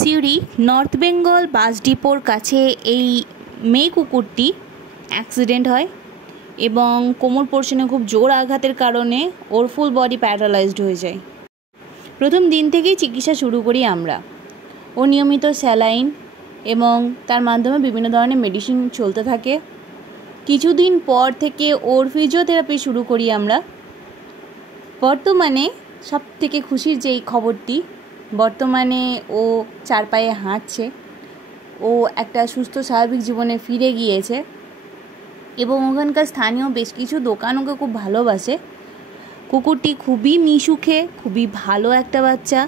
Suri north Bengal বাস ডিপোর কাছে এই মেয়ে কুকুরটি অ্যাক্সিডেন্ট হয় এবং কোমর পোর্শনে খুব জোর আঘাতের কারণে ওর ফুল বডি প্যারালাইজড হয়ে যায়। প্রথম দিন থেকেই চিকিৎসা শুরু করি আমরা। ও নিয়মিত স্যালাইন এবং তার মাধ্যমে বিভিন্ন ধরনের মেডিসিন চলতে থাকে। কিছুদিন পর থেকে ওর ফিজিওথেরাপি শুরু করি আমরা। বর্তমানে সব থেকে খুশির যেই খবরটি, বর্তমানে ও 4 পায়ে হাঁটছে, ও একটা সুস্থ স্বাভাবিক জীবনে ফিরে গিয়েছে এবং ওখানকার স্থানীয় বেশ কিছু দোকান ওকে খুব ভালোবাসে। কুকুরটি খুবই মিশুকে, খুবই ভালো একটা বাচ্চা।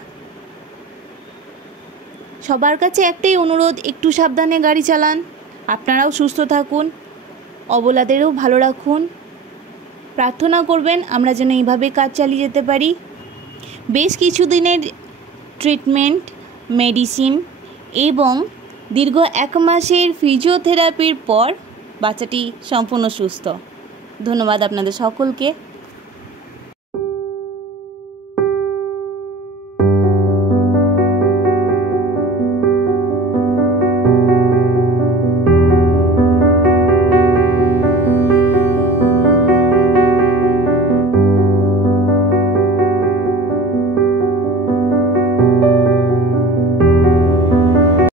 সবার কাছে একটাই অনুরোধ, একটু সাবধানে গাড়ি চালান, আপনারাও সুস্থ থাকুন, অবলাদেরও ভালো রাখুন। প্রার্থনা করবেন আমরা যেন এইভাবে কাজ চালিয়ে যেতে পারি। বেশ কিছু দিনের ট্রিটমেন্ট, মেডিসিন এবং দীর্ঘ 1 মাসের ফিজিওথেরাপির পর বাচ্চাটি সম্পূর্ণ সুস্থ। ধন্যবাদ আপনাদের সকলকে।